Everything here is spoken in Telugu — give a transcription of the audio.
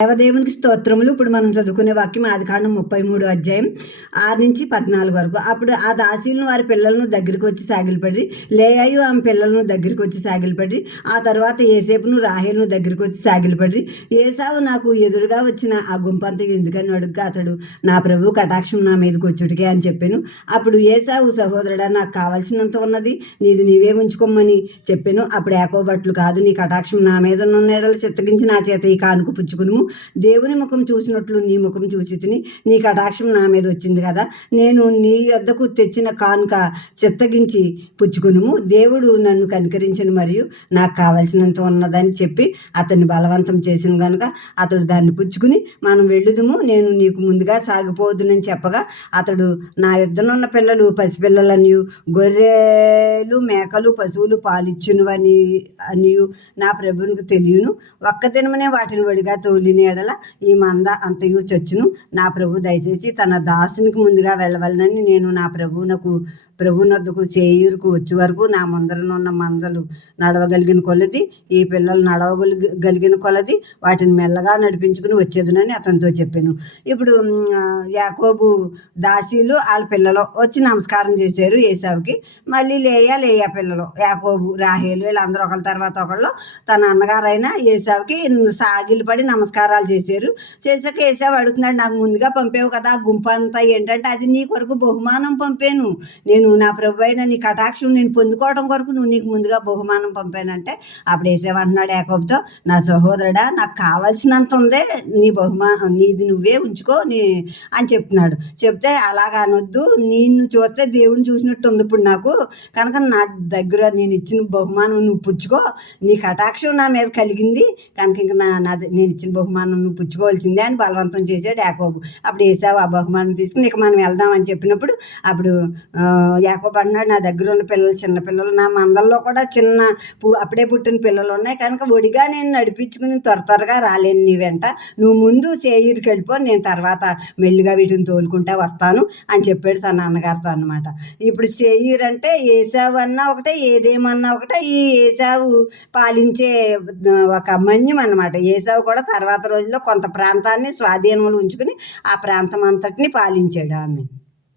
దేవదేవునికి స్తోత్రములు. ఇప్పుడు మనం చదువుకునే వాక్యం ఆదికాండం 33 అధ్యాయం 6 నుంచి 14 వరకు. అప్పుడు ఆ దాసీలను వారి పిల్లలను దగ్గరికి వచ్చి సాగిలపడి, లేయాయు ఆమె పిల్లలను దగ్గరికి వచ్చి సాగిలపడి, ఆ తర్వాత ఏసేపును రాహేలును దగ్గరికి వచ్చి సాగిలపడి, ఏసావు నాకు ఎదురుగా వచ్చిన ఆ గుంపంతా ఎందుకని అడుగ్గా అతడు, నా ప్రభు కటాక్షం నా మీదకి వచ్చుటికే అని చెప్పాను. అప్పుడు ఏసావు, సహోదరుడా, నాకు కావాల్సినంత ఉన్నది, నీది నీవే ఉంచుకోమని చెప్పాను. అప్పుడు యాకోబట్లు, కాదు, నీ కటాక్షం నా మీద నున్నెడలు చిత్తగించి నా చేత ఈ కానుక పుచ్చుకును. దేవుని ముఖం చూసినట్లు నీ ముఖం చూసి తిని, నీ కటాక్షం నా మీద వచ్చింది కదా, నేను నీ యొద్దకు తెచ్చిన కానుక చిత్తగించి పుచ్చుకునుము. దేవుడు నన్ను కనికరించను మరియు నాకు కావలసినంత ఉన్నదని చెప్పి అతన్ని బలవంతం చేసిన కనుక అతడు దాన్ని పుచ్చుకుని, మనం వెళ్ళుదుము, నేను నీకు ముందుగా సాగిపోదునని చెప్పగా, అతడు, నా యుద్ధనున్న పిల్లలు పసిపిల్లలని, గొర్రెలు మేకలు పశువులు పాలిచ్చునువని అనియు నా ప్రభువునికి తెలియను. ఒక్క దినమనే వాటిని వడిగా తోలిన ఎడల ఈ మంద అంతయు చచ్చును. నా ప్రభు దయచేసి తన దాసునికి ముందుగా వెళ్ళవలనని నేను నా ప్రభునొద్దకు సేయూరుకు వచ్చే వరకు నా ముందరనున్న మందలు నడవగలిగిన కొలది, ఈ పిల్లలు నడవగలిగిన కొలది వాటిని మెల్లగా నడిపించుకుని వచ్చేదనని అతనితో చెప్పాను. ఇప్పుడు యాకోబు దాసీలు వాళ్ళ పిల్లలు వచ్చి నమస్కారం చేశారు ఏసావుకి. మళ్ళీ లేయా పిల్లలు యాకోబు, రాహేలు వీళ్ళందరూ ఒకళ్ళ తర్వాత ఒకళ్ళు తన అన్నగారైన ఏసావుకి సాగిలపడి నమస్కారాలు చేశారు. చేశాక ఏసావు అడుగుతున్నాడు, నాకు ముందుగా పంపేవు కదా గుంపు అంతా ఏంటంటే, అది నీ కొరకు బహుమానం పంపాను, నేను నా ప్రభు అయిన నీ కటాక్షం నేను పొందుకోవడం కొరకు నీకు ముందుగా బహుమానం పంపానంటే, అప్పుడు ఏసావు అంటున్నాడు యాకోబుతో, నా సహోదరుడా, నాకు కావాల్సినంత ఉందే, నీది నువ్వే ఉంచుకో అని చెప్తున్నాడు. చెప్తే, అలాగా అనొద్దు, నిన్ను చూస్తే దేవుని చూసినట్టు ఉంది ఇప్పుడు నాకు, కనుక నా దగ్గర నేను ఇచ్చిన బహుమానం నువ్వు పుచ్చుకో, నీ కటాక్షం నా మీద కలిగింది కనుక ఇంకా నేను ఇచ్చిన బహుమానం నువ్వు పుచ్చుకోవాల్సిందే అని బలవంతం చేశాడు యాకోబు. అప్పుడు ఏసావు ఆ బహుమానం తీసుకుని ఇక మనం వెళ్దాం అని చెప్పినప్పుడు, అప్పుడు యాకోబు అన్నాడు, నా దగ్గర ఉన్న పిల్లలు చిన్నపిల్లలు, నా మందల్లో కూడా చిన్న అప్పుడే పుట్టిన పిల్లలు ఉన్నాయి కనుక ఒడిగా నేను నడిపించుకుని త్వరగా రాలేను నీ వెంట, నువ్వు ముందు సేయూరుకి వెళ్ళిపో, నేను తర్వాత మెల్లిగా వీటిని తోలుకుంటా వస్తాను అని చెప్పాడు తన నాన్నగారితో అన్నమాట. ఇప్పుడు సేయూరు అంటే ఏసావు అన్నా ఒకటే, ఏదేమన్నా ఒకటే, ఈ ఏసావు పాలించే ఒక మన్యం అన్నమాట. ఏసావు కూడా తర్వాత రోజుల్లో కొంత ప్రాంతాన్ని స్వాధీనంలో ఉంచుకుని ఆ ప్రాంతం అంతటిని పాలించాడు. ఆమె